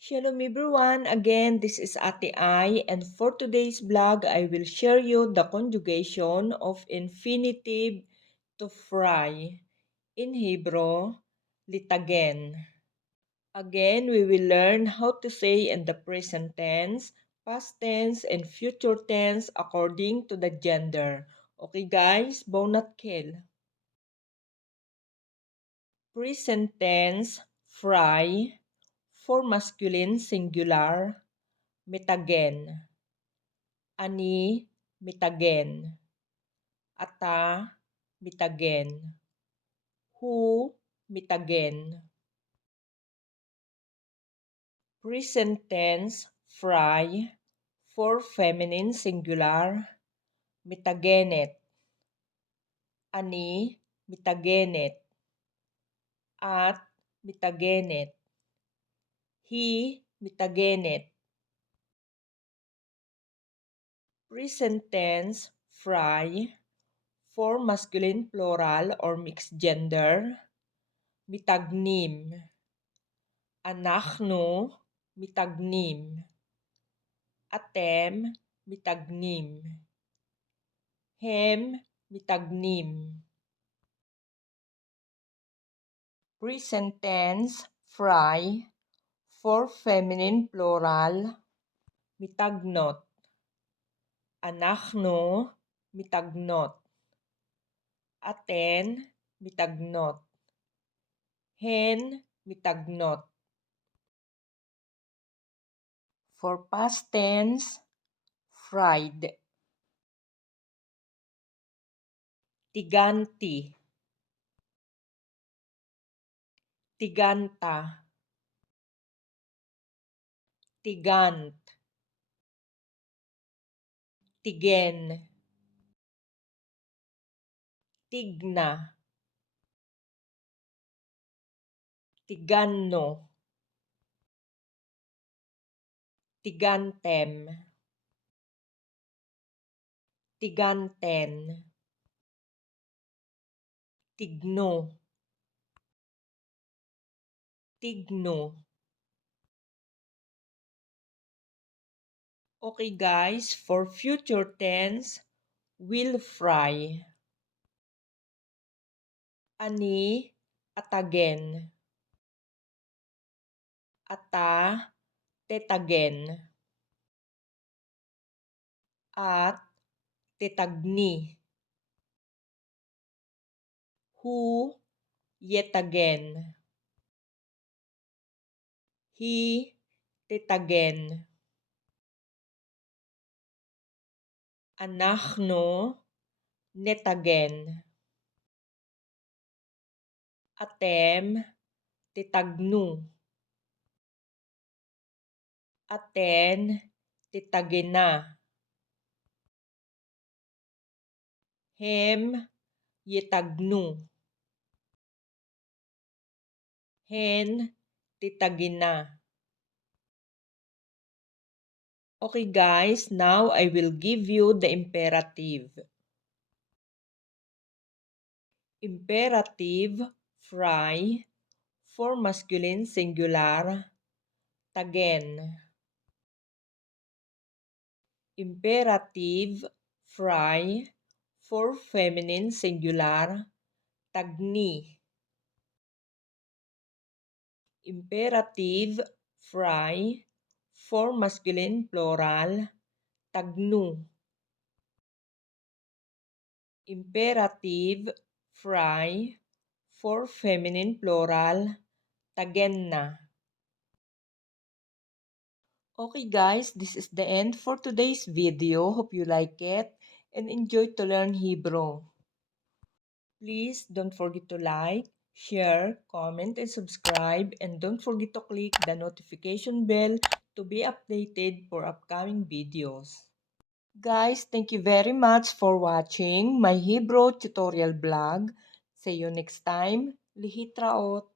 Shalom everyone, again this is Ate Ai, and for today's vlog I will share you the conjugation of infinitive to fry. In Hebrew, litagen. Again, we will learn how to say in the present tense, past tense, and future tense according to the gender. Okay guys, bonat kill. Present tense, fry, for masculine singular, mitagen. Ani, mitagen. Ata, mitagen. Hu, mitagen. Present tense, fry, for feminine singular, mitagenet. Ani, mitagenet. At, mitagenet. Hi, mitagenet. Present tense, fry, for masculine plural or mixed gender, mitagnim. Anachnu, mitagnim. Atem, mitagnim. Hem, mitagnim. Present tense, fry, for feminine plural, mitagnot. Anachnu, mitagnot. Aten, mitagnot. Hen, mitagnot. For past tense, fried. Tiganti. Tiganta. Tigant. Tigen. Tigna. Tiganno. Tigantem. Tiganten. Tigno. Tigno. Okay guys, for future tense, will fry. Ani, atagen. Ata, tetagen. At, tetagni. Hu, yetagen. Hi, tetagen. Anachnu, netagen. Atem, tetagnu. Aten, tetagena. Hem, yetagnu. Hen, tetagena. Okay guys, now I will give you the imperative. Imperative, fry, for masculine singular, tagen. Imperative, fry, for feminine singular, tagni. Imperative, fry, for masculine plural, tagnu. Imperative, fry, for feminine plural, tagenna. Okay guys, this is the end for today's video. Hope you like it and enjoy to learn Hebrew. Please don't forget to like, share, comment, and subscribe. And don't forget to click the notification bell to be updated for upcoming videos. Guys, thank you very much for watching my Hebrew tutorial blog. See you next time. Lihitraot!